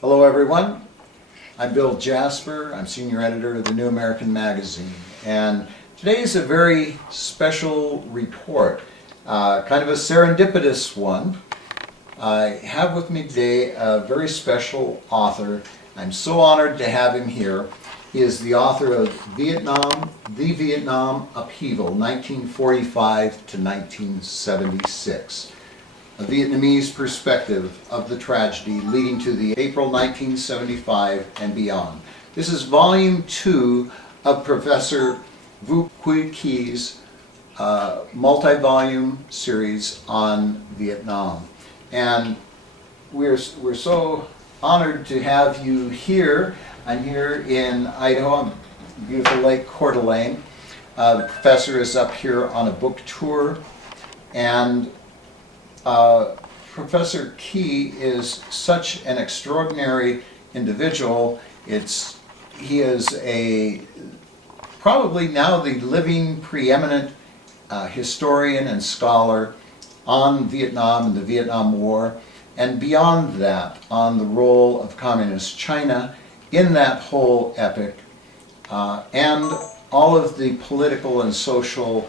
Hello everyone, I'm Bill Jasper. I'm senior editor of the New American Magazine, and today is a very special report, kind of a serendipitous one. I have with me today a very special author. I'm so honored to have him here. He is the author of Vietnam, the Vietnam Upheaval, 1945 to 1976. A Vietnamese perspective of the tragedy leading to the April 1975 and beyond. This is volume 2 of Professor Quy Ky's multi-volume series on Vietnam. And we're so honored to have you here. I'm here in Idaho, on beautiful Lake Coeur d'Alene. The professor is up here on a book tour, and Professor Ky is such an extraordinary individual. He is probably now the living preeminent historian and scholar on Vietnam and the Vietnam War, and beyond that, on the role of Communist China in that whole epic, and all of the political and social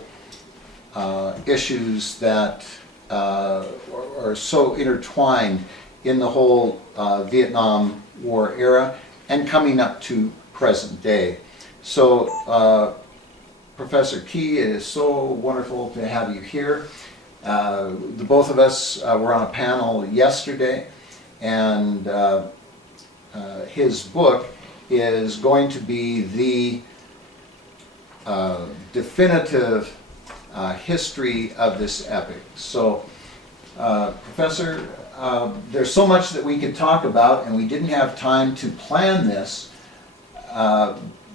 issues that are so intertwined in the whole Vietnam War era and coming up to present day. So Professor Ky, it is so wonderful to have you here. The both of us were on a panel yesterday, and his book is going to be the definitive history of this epic. So, Professor, there's so much that we could talk about, and we didn't have time to plan this.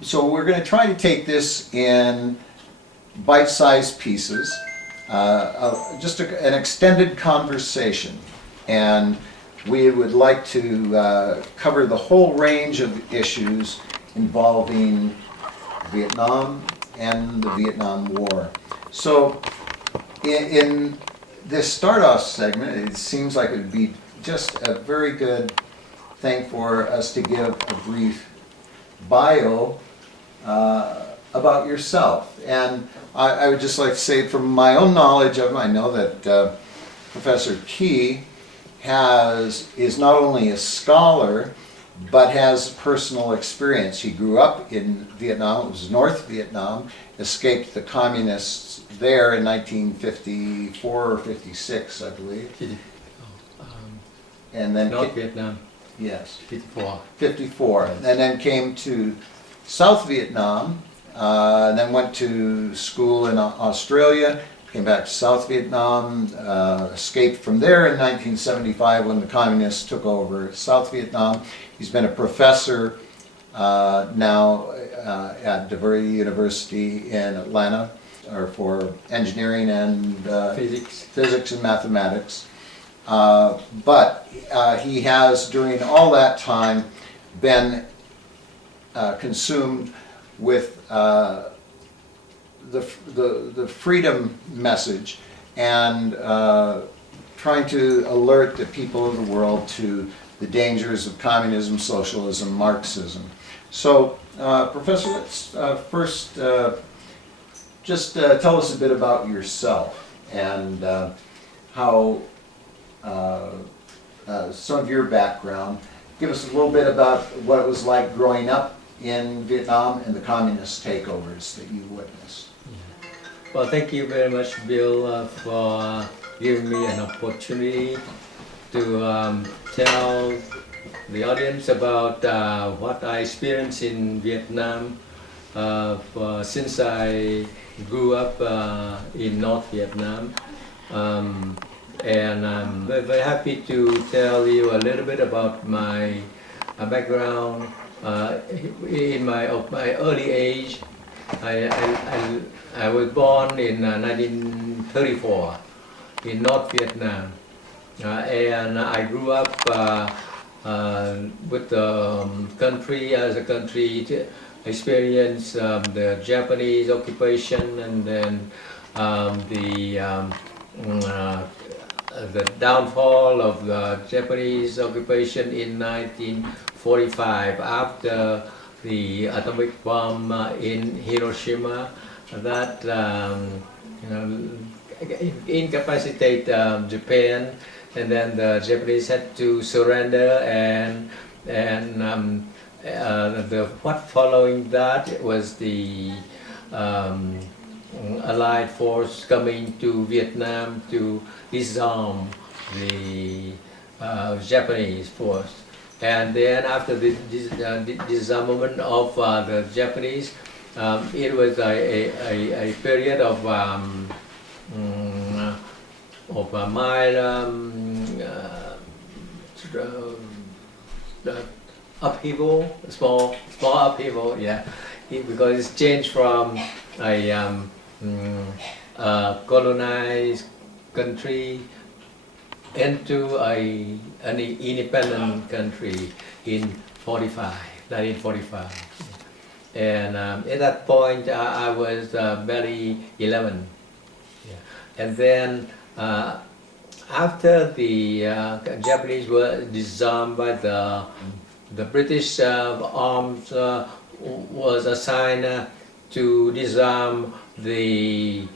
So we're going to try to take this in bite-sized pieces, just an extended conversation. And we would like to cover the whole range of issues involving Vietnam and the Vietnam War. So in this start-off segment, it seems like it would be just a very good thing for us to give a brief bio about yourself. And I would just like to say, from my own knowledge of him, I know that Professor Ky is not only a scholar, but has personal experience. He grew up in Vietnam. It was North Vietnam, escaped the communists there in 1954 or 56, I believe. And then North Vietnam. Yes. 54. 54. And then came to South Vietnam, and then went to school in Australia, came back to South Vietnam, escaped from there in 1975 when the communists took over South Vietnam. He's been a professor now at DeVry University in Atlanta, or for engineering and physics and mathematics. But he has, during all that time, been consumed with the freedom message, and trying to alert the people of the world to the dangers of communism, socialism, Marxism. So, Professor, let's first just tell us a bit about yourself and how some of your background. Give us a little bit about what it was like growing up in Vietnam and the communist takeovers that you witnessed. Well, thank you very much, Bill, for giving me an opportunity to tell the audience about what I experienced in Vietnam since I grew up in North Vietnam. And I'm very happy to tell you a little bit about my background. In my early age, I was born in 1934 in North Vietnam, and I grew up with the country as a country, experienced the Japanese occupation, and then the the downfall of the Japanese occupation in 1945 after the atomic bomb in Hiroshima that incapacitate Japan, and then the Japanese had to surrender, and what following that was the Allied force coming to Vietnam to disarm the Japanese force. And then after the disarmament of the Japanese, it was a period of mild upheaval, small upheaval, yeah, because it's changed from a colonized country into an independent country in 1945. And at that point I was barely 11. Yeah. And then after the Japanese were disarmed by the British arms was assigned to disarm the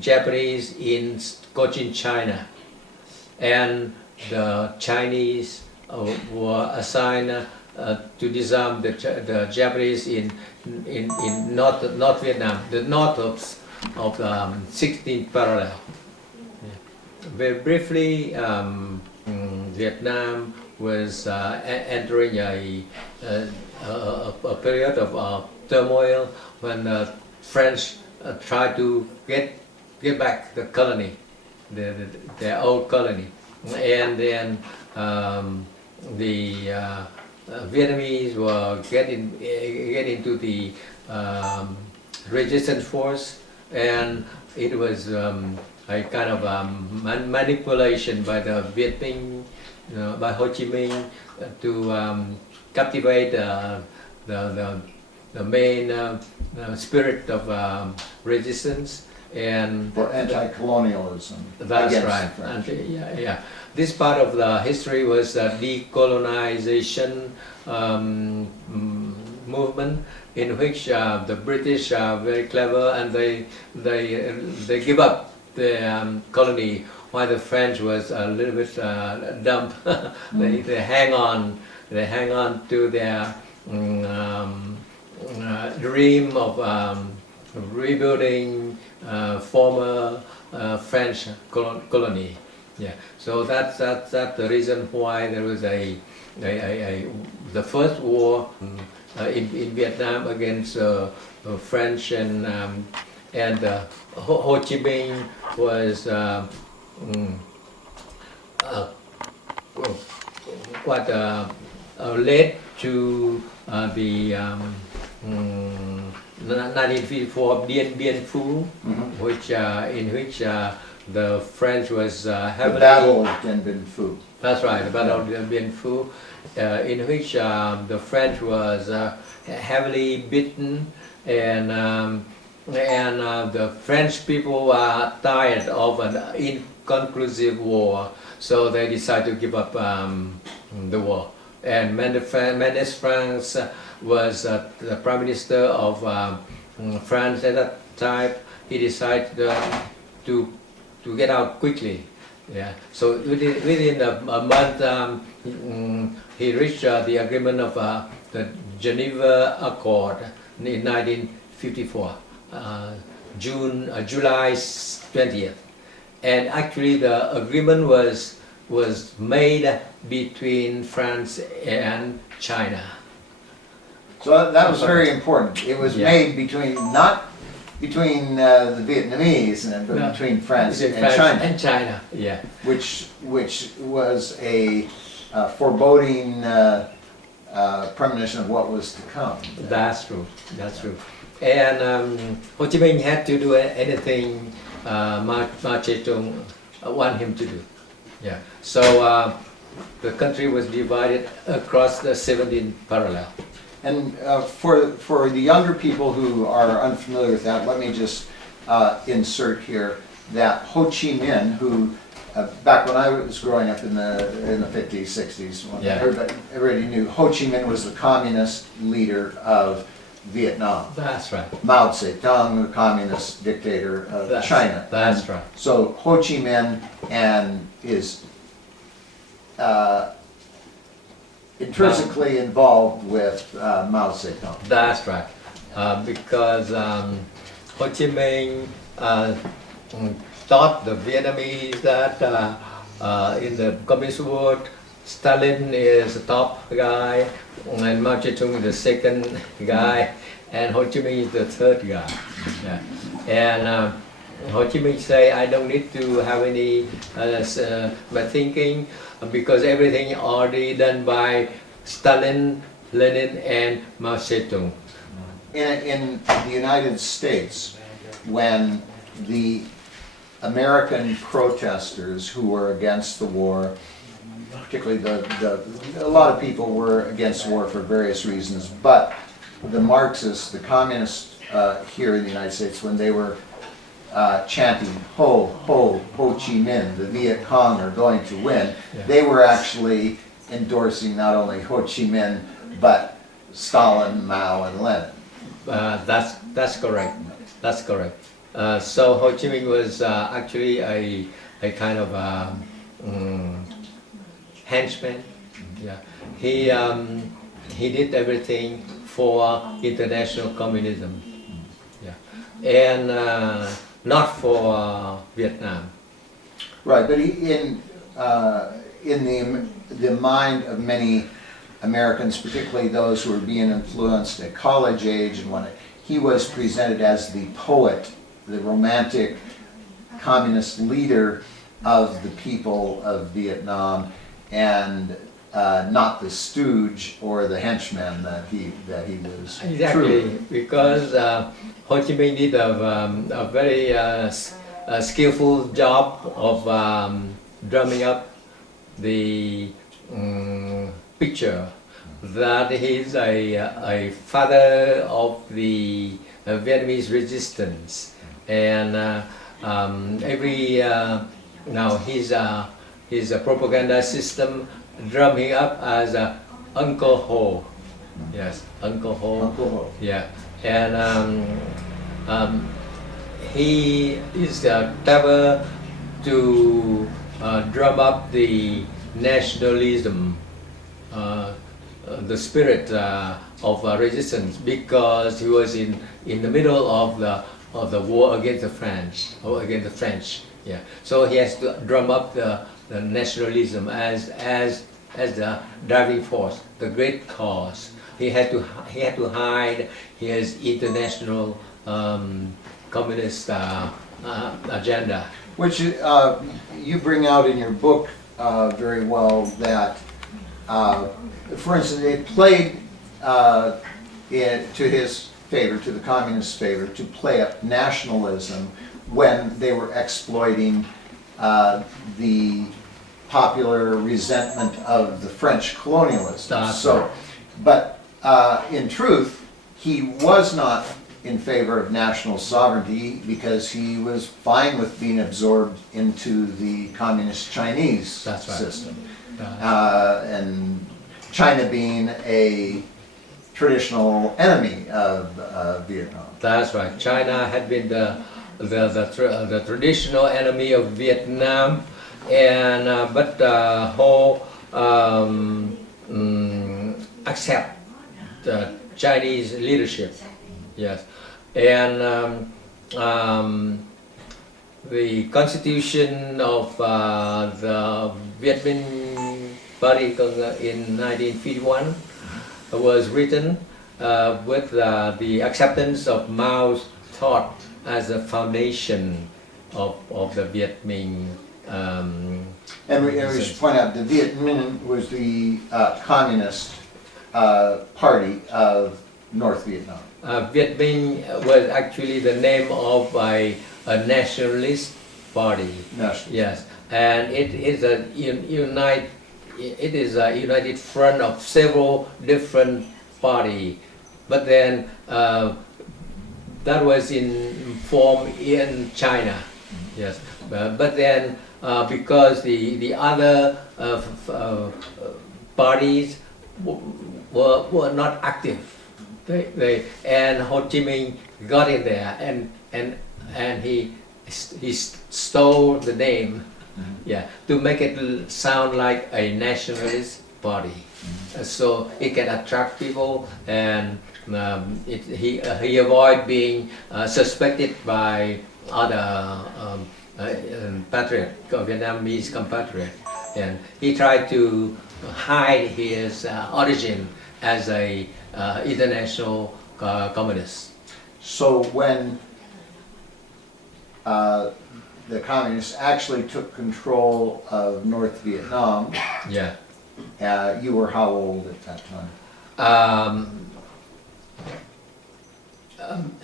Japanese in Cochin, China, and the Chinese were assigned to disarm the Japanese in North Vietnam, the north of the 16th parallel. Yeah. Very briefly, Vietnam was entering a period of turmoil when the French tried to get back the colony, their old colony, and then the Vietnamese were get into the resistance force, and it was a kind of manipulation by the Viet Minh, by Ho Chi Minh, to captivate the main spirit of resistance and for anti-colonialism. That's right. Yeah. This part of the history was the decolonization movement, in which the British are very clever, and they give up the colony, while the French was a little bit dumb. They hang on to their dream of rebuilding former French colony. Yeah, so that's the reason why there was the first war in Vietnam against French, and Ho Chi Minh was quite led to the 1954 Dien Bien Phu, which in which the French was heavily... The Battle of Dien Bien Phu. That's right, the Battle of Dien Bien Phu, in which the French was heavily beaten, and the French people were tired of an inconclusive war, so they decided to give up the war. And Mendes France was the Prime Minister of France at that time. He decided to get out quickly. Yeah. So within a month, he reached the agreement of the Geneva Accord in 1954, July 20th. And actually, the agreement was made between France and China. So that was very important. It was made not between the Vietnamese, but between France and China. And China, yeah. Which was a foreboding premonition of what was to come. That's true. That's true. And Ho Chi Minh had to do anything Mao Zedong wanted him to do. Yeah. So the country was divided across the 17th parallel. And for the younger people who are unfamiliar with that, let me just insert here that Ho Chi Minh, who back when I was growing up in the 50s, 60s, when Yeah. everybody knew Ho Chi Minh was the communist leader of Vietnam. That's right. Mao Zedong, the communist dictator of China. That's And right. So Ho Chi Minh and is intrinsically involved with Mao Zedong. That's right. Because Ho Chi Minh taught the Vietnamese that in the communist world, Stalin is the top guy, and Mao Zedong is the second guy, and Ho Chi Minh is the third guy. Yeah. And Ho Chi Minh say, I don't need to have any my thinking because everything already done by Stalin, Lenin, and Mao Zedong. In the United States, when the American protesters who were against the war, particularly a lot of people were against war for various reasons, but the Marxists, the communists here in the United States, when they were chanting Ho, Ho, Ho Chi Minh, the Viet Cong are going to win, they were actually endorsing not only Ho Chi Minh, but Stalin, Mao, and Lenin. That's correct. That's correct. So Ho Chi Minh was actually a kind of henchman. Yeah, he did everything for international communism. Yeah, and not for Vietnam. Right, but in the mind of many Americans, particularly those who were being influenced at college age and whatnot, he was presented as the poet, the romantic communist leader of the people of Vietnam, and not the stooge or the henchman that he was. Exactly, Truly. because Ho Chi Minh did a very skillful job of drumming up the picture that he's a father of the Vietnamese resistance, and every now his propaganda system drum him up as Uncle Ho. Yes, Uncle Ho. Uncle Ho. Yeah, and he is clever to drum up the nationalism, the spirit of resistance, because he was in the middle of the war against the French. Yeah, so he has to drum up the nationalism as the driving force, the great cause. He had to hide his international communist agenda. Which you bring out in your book very well, that, for instance, it played to his favor, to the communists' favor, to play up nationalism when they were exploiting the popular resentment of the French colonialism. So, but in truth, he was not in favor of national sovereignty because he was fine with being absorbed into the communist Chinese system. And China being a traditional enemy of Vietnam. That's right. China had been the traditional enemy of Vietnam, and but Ho accept the Chinese leadership. Yes, and the constitution of the Viet Minh Party in 1951 was written with the acceptance of Mao's thought as a foundation of the Viet Minh. And we should point out, the Viet Minh was the communist party of North Vietnam. Viet Minh was actually the name of a nationalist party. Yes, and it is a united front of several different parties. But then that was in form in China. Yes, but then because the other parties were not active. And Ho Chi Minh got in there and he stole the name, to make it sound like a nationalist party, so it can attract people, and he avoid being suspected by other patriot, Vietnamese compatriot, and he tried to hide his origin as a international communist. So when the communists actually took control of North Vietnam, you were how old at that time?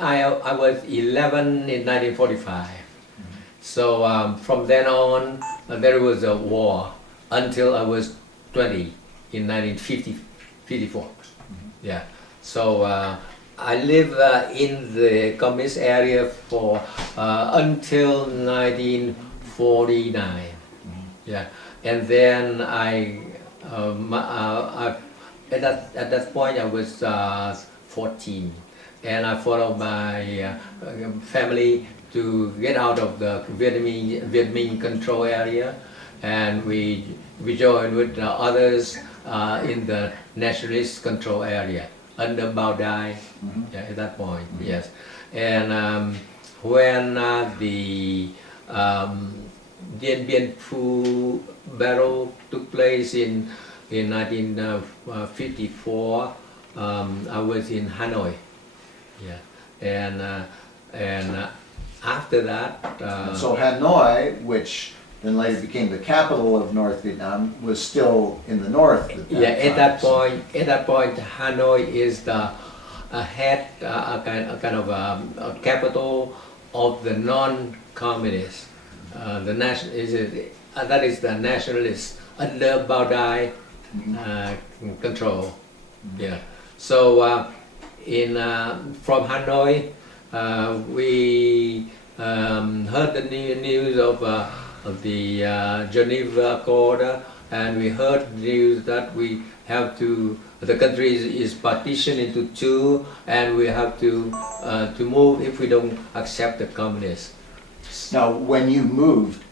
I was 11 in 1945. So from then on, there was a war until I was 20 in 1954. So I lived in the communist area for until 1949. And then at that point I was 14, and I followed my family to get out of the Viet Minh control area, and we joined with others in the nationalist control area under Bao Dai. At that point, and when the Dien Bien Phu battle took place in 1954, I was in Hanoi, and after that. So Hanoi, which then later became the capital of North Vietnam, was still in the north. At that point, Hanoi is the head, a kind of a capital of the non-communist. That is the nationalist under Bao Dai control. So from Hanoi, we heard the news of the Geneva Accord, and we heard news that we have to, the country is partitioned into two, and we have to move if we don't accept the communists. Now, when you moved,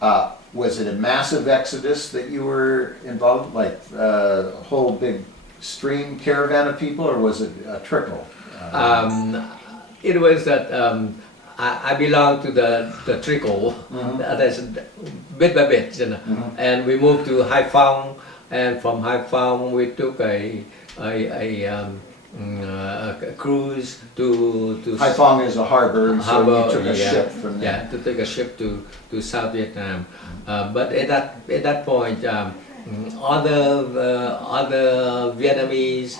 was it a massive exodus that you were involved, like a whole big stream caravan of people, or was it a trickle? It was that I belong to the trickle. That's bit by bit, and we moved to Hai Phong, and from Hai Phong we took a cruise to Hai Phong is a harbor, so you took a ship from there. To take a ship to South Vietnam. But at that point, other Vietnamese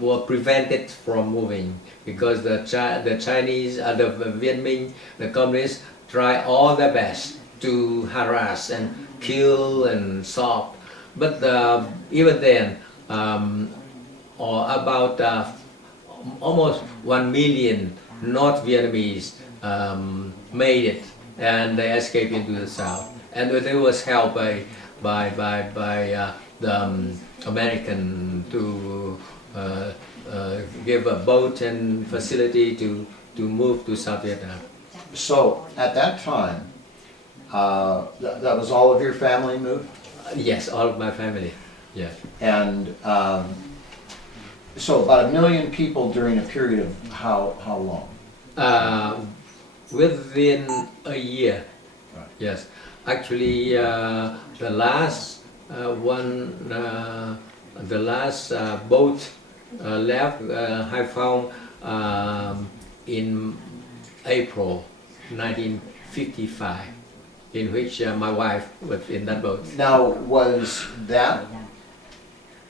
were prevented from moving because the Chinese, the Viet Minh, the communists try all their best to harass and kill and stop. But even then, about almost 1 million North Vietnamese made it, and they escaped into the south. And they was helped by the American to give a boat and facility to move to South Vietnam. So at that time, that was all of your family moved? Yes, all of my family. Yes. And so about 1 million people during a period of how long? Within a year. Right. Yes. Actually, the last boat left Hai Phong in April 1955, in which my wife was in that boat. Now, was that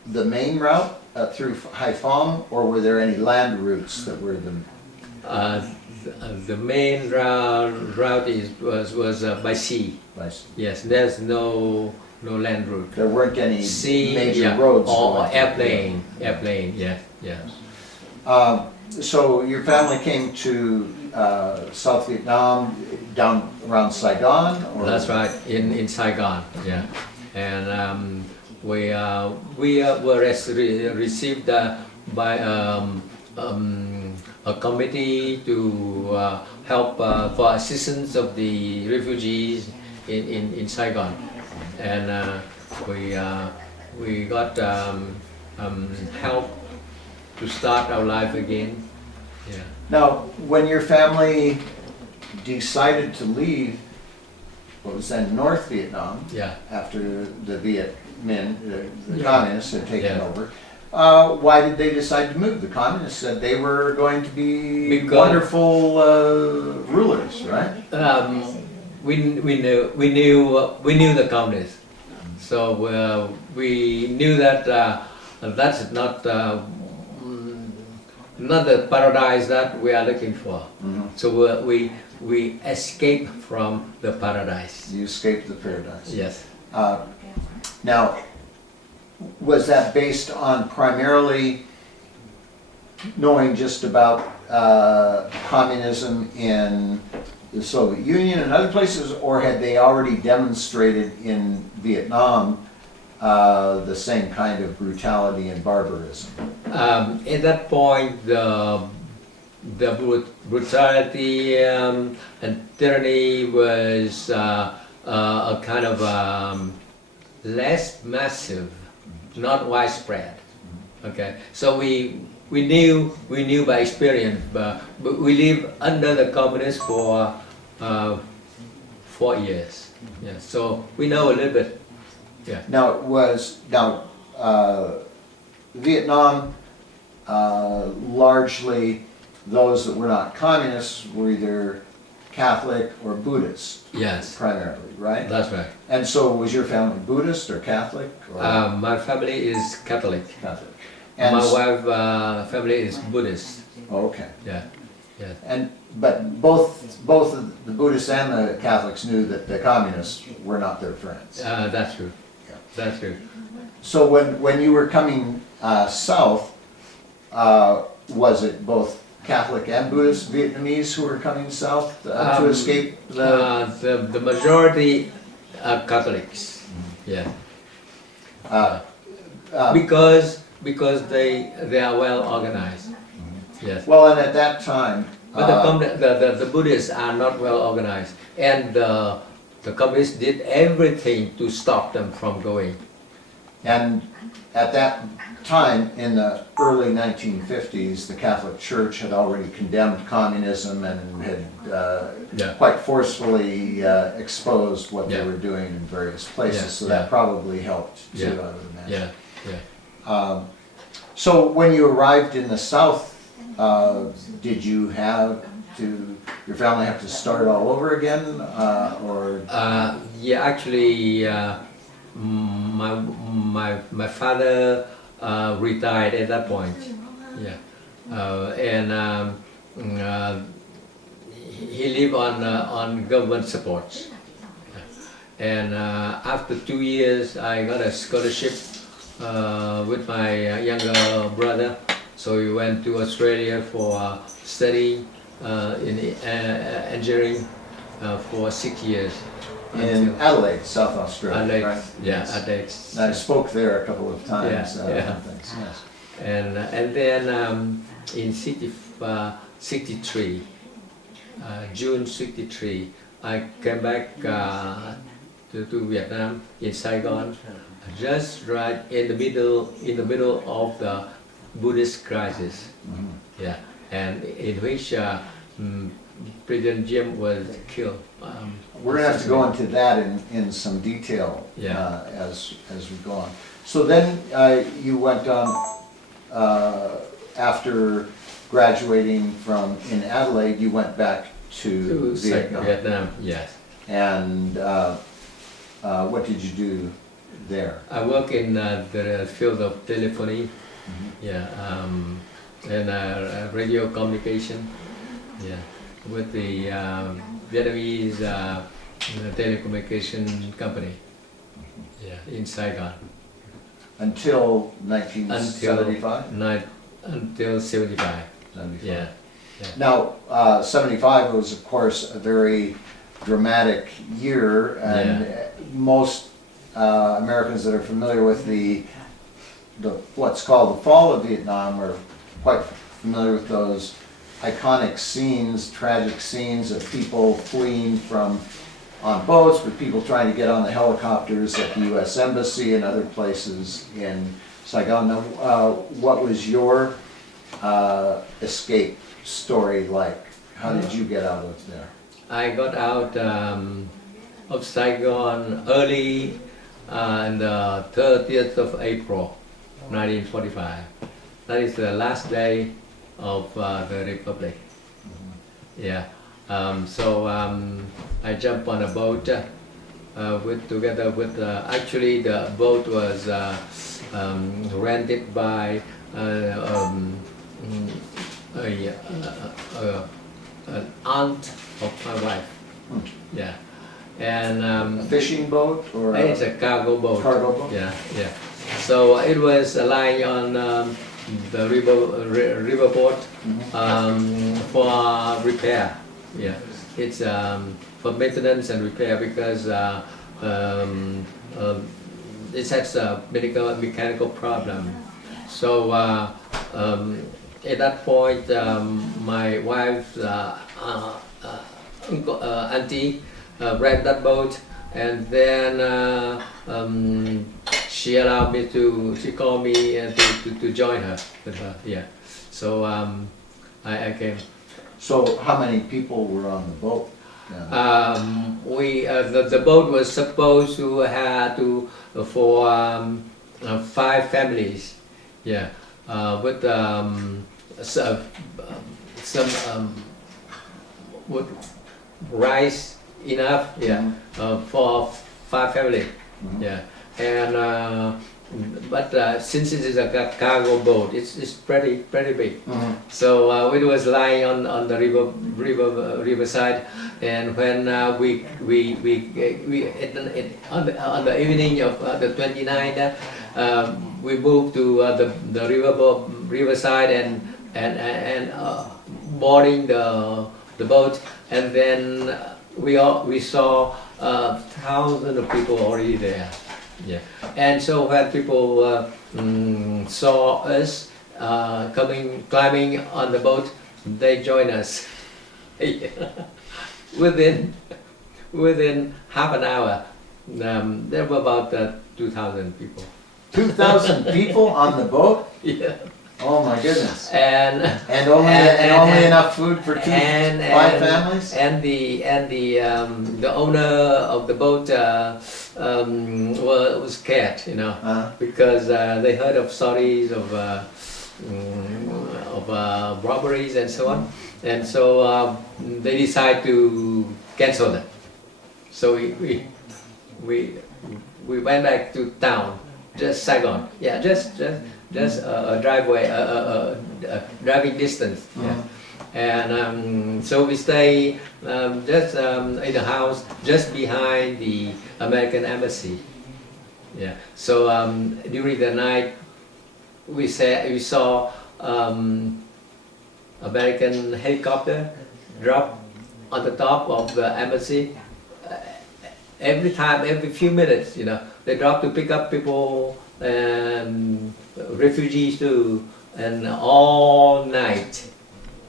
the main route through Hai Phong, or were there any land routes that were the? The main route was by sea. By sea. Yes, there's no land route. There weren't any Sea, major roads. or airplane. Yes. so your family came to South Vietnam down around Saigon? Or? That's right, in Saigon, yeah. And we were received by a committee to help for assistance of the refugees in Saigon, and we got help to start our life again. Yeah. Now, when your family decided to leave, what was then North Vietnam, Yeah. after the Viet Minh, the Yeah. communists had taken Yeah. over, why did they decide to move? The communists said they were going to be Because- wonderful rulers, right? We knew the communists, so we knew that that's not the paradise that we are looking for. Mhm. So we escape from the paradise. You escaped the paradise. Yes. Now, was that based on primarily knowing just about communism in the Soviet Union and other places, or had they already demonstrated in Vietnam the same kind of brutality and barbarism? At that point, the brutality and tyranny was a kind of less massive, not widespread. Okay, so we knew by experience, but we lived under the communists for 4 years. Yeah, so we know a little bit. Yeah. Now, Vietnam, largely those that were not communists were either Catholic or Buddhist, Yes, primarily, right? that's right. And so was your family Buddhist or Catholic? Or My family is Catholic. Catholic. My wife family is Buddhist. Oh, okay. Yeah, yeah. But both of the Buddhists and the Catholics knew that the communists were not their friends. That's true. Yeah. That's true. So when you were coming south, was it both Catholic and Buddhist Vietnamese who were coming south to escape the? The majority are Catholics. Yeah. Because they are well organized. Yes. Well, and at that time, But the Buddhists are not well organized, and the communists did everything to stop them from going. and at that time, in the early 1950s, the Catholic Church had already condemned communism and had Yeah. quite forcefully exposed what they Yeah. were doing in various places. Yeah, So yeah. that probably helped too, Yeah. I would imagine. Yeah, yeah. So when you arrived in the South, did you have to, your family have to start all over again, or? Yeah, actually, my father retired at that point. Yeah, and he lived on government supports. And after 2 years, I got a scholarship with my younger brother. So we went to Australia for study in engineering for 6 years. In Adelaide, South Australia, Adelaide, right? yeah, Yes. Adelaide. I spoke there a couple of times. Yeah, yeah. and things, yes. And then in 63, June 63, I came back to Vietnam in Saigon, just right in the middle of the Buddhist crisis. Mhm. Yeah, and in which President Jim was killed. We're gonna have to go into that in some detail Yeah. as we go on. So then you went on after graduating from in Adelaide. You went back to Vietnam. Vietnam, yes. And what did you do there? I work in the field of telephony, yeah, and radio communication, yeah, with the Vietnamese telecommunication company, yeah, in Saigon. Until 1975? Until 75. 75. Yeah. Now, 75 was, of course, a very dramatic year, and most Americans that are familiar with the what's called the fall of Vietnam are quite familiar with those iconic scenes, tragic scenes of people fleeing from on boats, with people trying to get on the helicopters at the U.S. Embassy and other places in Saigon. Now, what was your escape story like? How did you get out of there? I got out of Saigon early on the 30th of April, 1945. That is the last day of the Republic. Yeah. I jumped on a boat together with actually the boat was rented by an aunt of my wife. Yeah, and A fishing boat or it's a cargo boat. cargo boat? Yeah. So it was lying on the riverboat for repair. Yeah, it's for maintenance and repair because it has a mechanical problem. So at that point, my wife's auntie rented that boat, and then she allowed me to. She called me to join her with her. Yeah, so I came. So how many people were on the boat? Yeah. The boat was supposed to have for 5 families. Yeah, with some would rice enough. Yeah, for 5 families. Yeah, and but since it is a cargo boat, it's pretty big. So it was lying on the riverside, and when we on the evening of the 29th, we moved to the riverside and boarding the boat, and then we saw thousands of people already there. Yeah, and so when people saw us climbing on the boat, they joined us. Within half an hour, there were about 2,000 people. 2,000 people on the boat? Yeah. Oh my goodness! And only enough food for 5 families. And the owner of the boat was scared, because they heard of stories of robberies and so on, and so they decided to cancel it. So we went back to town, just Saigon. Yeah, just a driving distance. Yeah. And so we stay just in a house just behind the American Embassy. Yeah. So during the night, we saw American helicopter drop on the top of the embassy. Every few minutes, they drop to pick up people and refugees too, and all night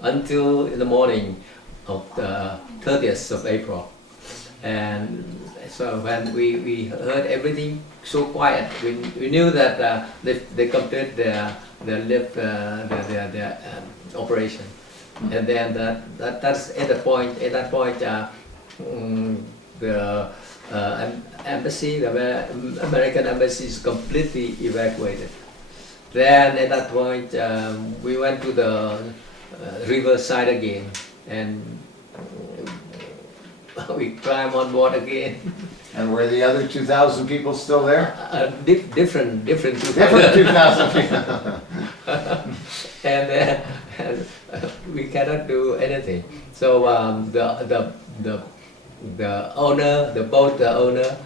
until in the morning of the 30th of April. And so when we heard everything so quiet, we knew that they completed their operation. And then that's at that point the embassy, the American embassy, is completely evacuated. Then at that point, we went to the riverside again, and we climbed on board again. And were the other 2,000 people still there? Different 2,000. Different 2,000 people. And we cannot do anything. So the owner, the boat owner,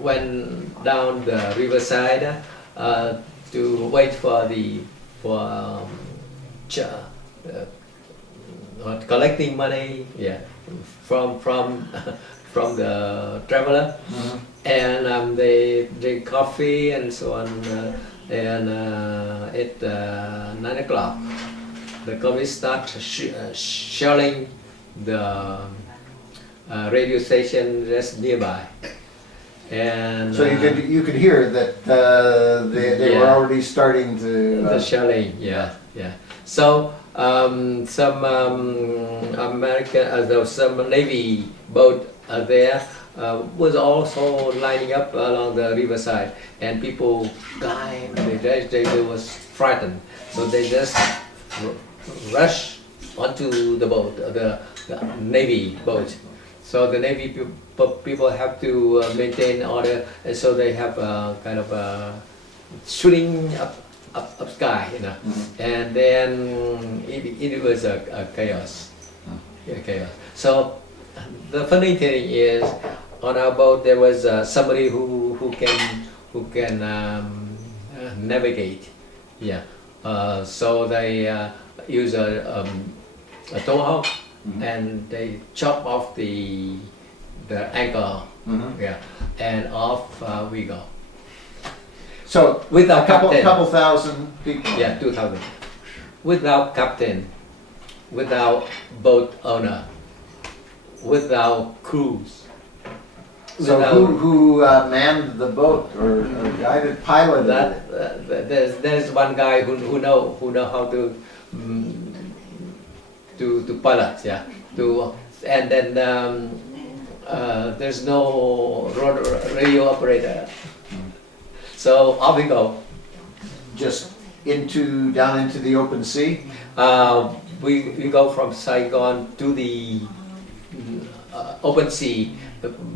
went down the riverside to wait for collecting money, yeah, from from the traveler, and they drink coffee and so on, and at 9 o'clock, the communists start shelling the radio station just nearby, and So you could hear that they were Yeah. already starting to. the shelling, yeah. So some American, some Navy boat there was also lining up along the riverside, and people died. They was frightened, so they just rush onto the boat, the Navy boat. So the Navy people have to maintain order, and so they have kind of shooting up sky, you know, and then it was a chaos, chaos. So the funny thing is, on our boat there was somebody who can navigate, yeah. So they use a tomahawk, and they chop off the anchor, yeah, and off we go. So Without captain. couple thousand people. Yeah, 2,000. Without captain, without boat owner, without crews. So who manned the boat or guided, piloted it? There's one guy who know how to pilot, yeah. And then there's no radio operator. So off we go. Just down into the open sea? We go from Saigon to the open sea.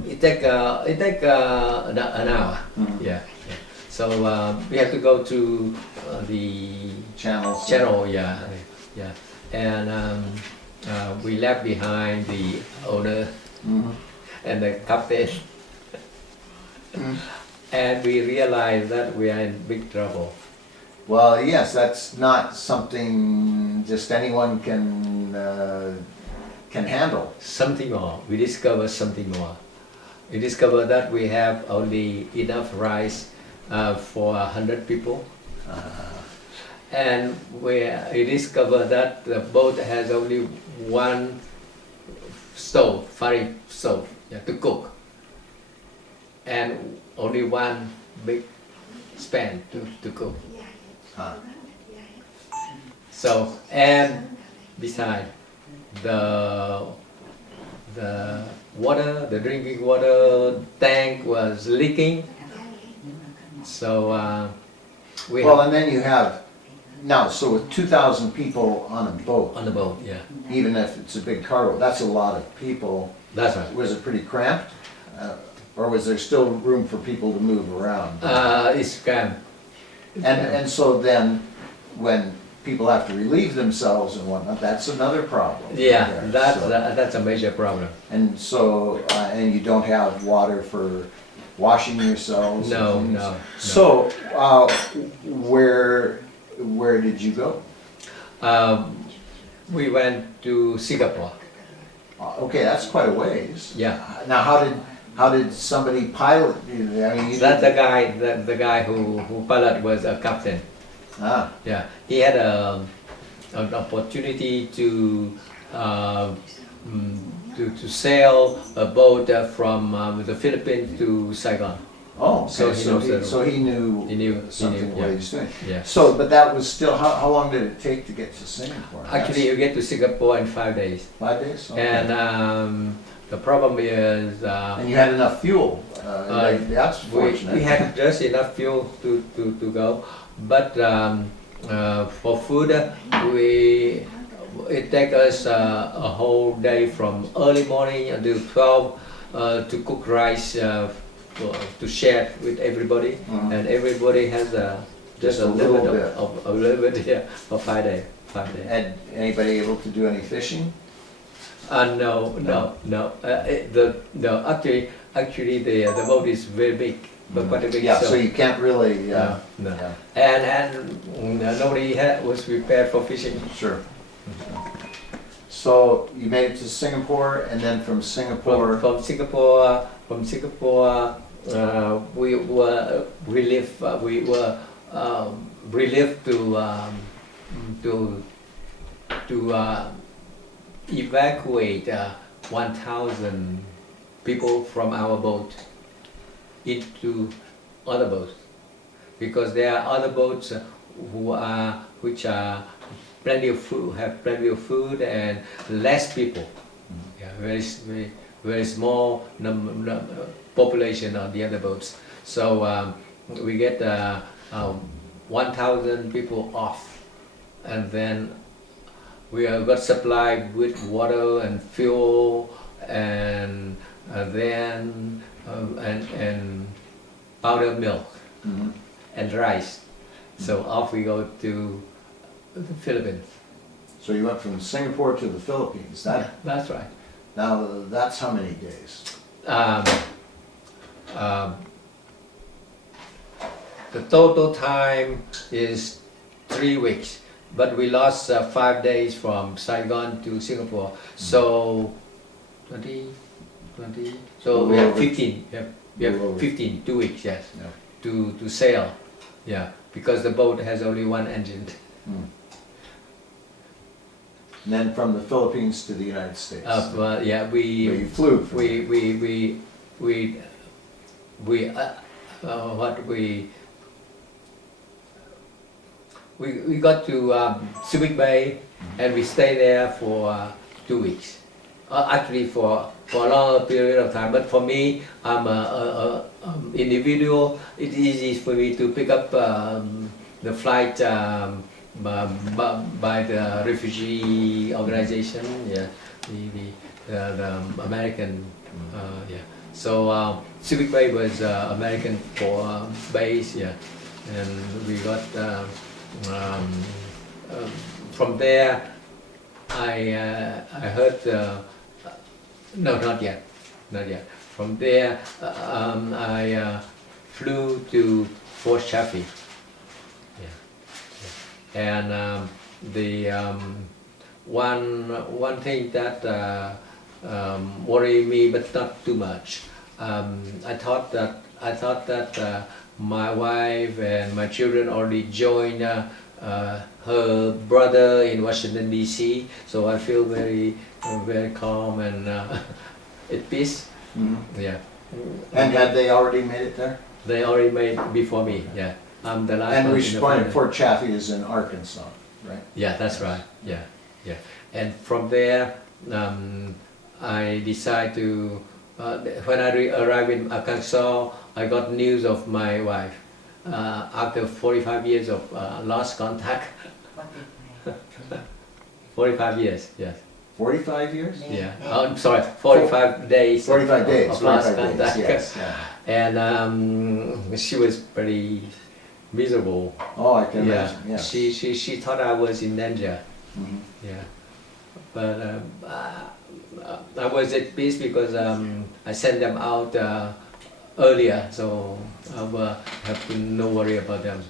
It take an hour. Yeah. So we have to go to the channel. Yeah. And we left behind the owner and the captain. And we realized that we are in big trouble. Well, yes, that's not something just anyone can handle. Something more. We discovered something more. We discovered that we have only enough rice for 100 people. And we discovered that the boat has only one stove, fire stove, to cook. And only one big span to cook. So, and beside the water, the drinking water tank was leaking. So and then you have so with 2,000 people on a boat. On the boat, yeah. Even if it's a big cargo, that's a lot of people. That's right. Was it pretty cramped? Or was there still room for people to move around? It's cramped. And so then, when people have to relieve themselves and whatnot, that's another problem. Yeah, that's a major problem. And so, and you don't have water for washing yourselves? No. So, where did you go? We went to Singapore. Okay, that's quite a ways. Yeah. Now, how did somebody pilot you? I mean, That the guy who pilot was a captain. Yeah, he had an opportunity to sail a boat from the Philippines to Saigon. Oh, okay. So he knew what something what he was doing. Yeah. So, but that was still, how long did it take to get to Singapore? Actually, you get to Singapore in 5 days. 5 days? Okay. And the problem is... and you had enough fuel. That's fortunate. We had just enough fuel to go. But for food, it takes us a whole day from early morning until 12 to cook rice to share with everybody, and everybody has just a little bit for 5 days. And anybody able to do any fishing? No. Actually, the boat is very big. but quite a big Yeah, show. so you can't really, No. yeah, And nobody was prepared for fishing. sure. So you made it to Singapore, and then from Singapore, From Singapore, we were relieved to evacuate 1,000 people from our boat into other boats, because there are other boats which are plenty of food, have plenty of food and less people. Yeah, very small population on the other boats. So we get 1,000 people off, and then we got supplied with water and fuel and then and powdered milk Mhm. and rice. So off we go to the Philippines. So you went from Singapore to the Philippines. That's right. Now that's how many days? Um, the total time is 3 weeks, but we lost 5 days from Saigon to Singapore. So 20. So we have 15. We have 15, 2 weeks, yes, Yeah. to sail. Yeah, because the boat has only one engine. And then from the Philippines to the United States. Yeah, Where you flew from. We got to Subic Bay, and we stayed there for 2 weeks. Actually, for a longer period of time. But for me, I'm a individual. It's easy for me to pick up the flight by the refugee organization. Yeah, the American. Yeah. So Subic Bay was American base. Yeah, and we got. From there, I heard. No, not yet. From there, I flew to Fort Chaffee. Yeah. And the one thing that worried me, but not too much. I thought that my wife and my children already joined her brother in Washington D.C. So I feel very calm and at peace. Mhm. Yeah. And had they already made it there? They already made before me. Yeah. I'm the last And one we in should the point family. Fort Chaffee is in Arkansas, right? Yeah, that's right. Yeah. And from there, I decided to. When I arrived in Arkansas, I got news of my wife. After 45 years of lost contact. 45 years, yes. 45 years? Yeah. Oh, I'm sorry, 45 days. 45 days, of lost 45 days, contact. yes. Yeah. And she was pretty miserable. Oh, I can Yeah. imagine, yes. She thought I was in danger. Mhm. Yeah. But I was at peace because I sent them out earlier, so I have no worry about them.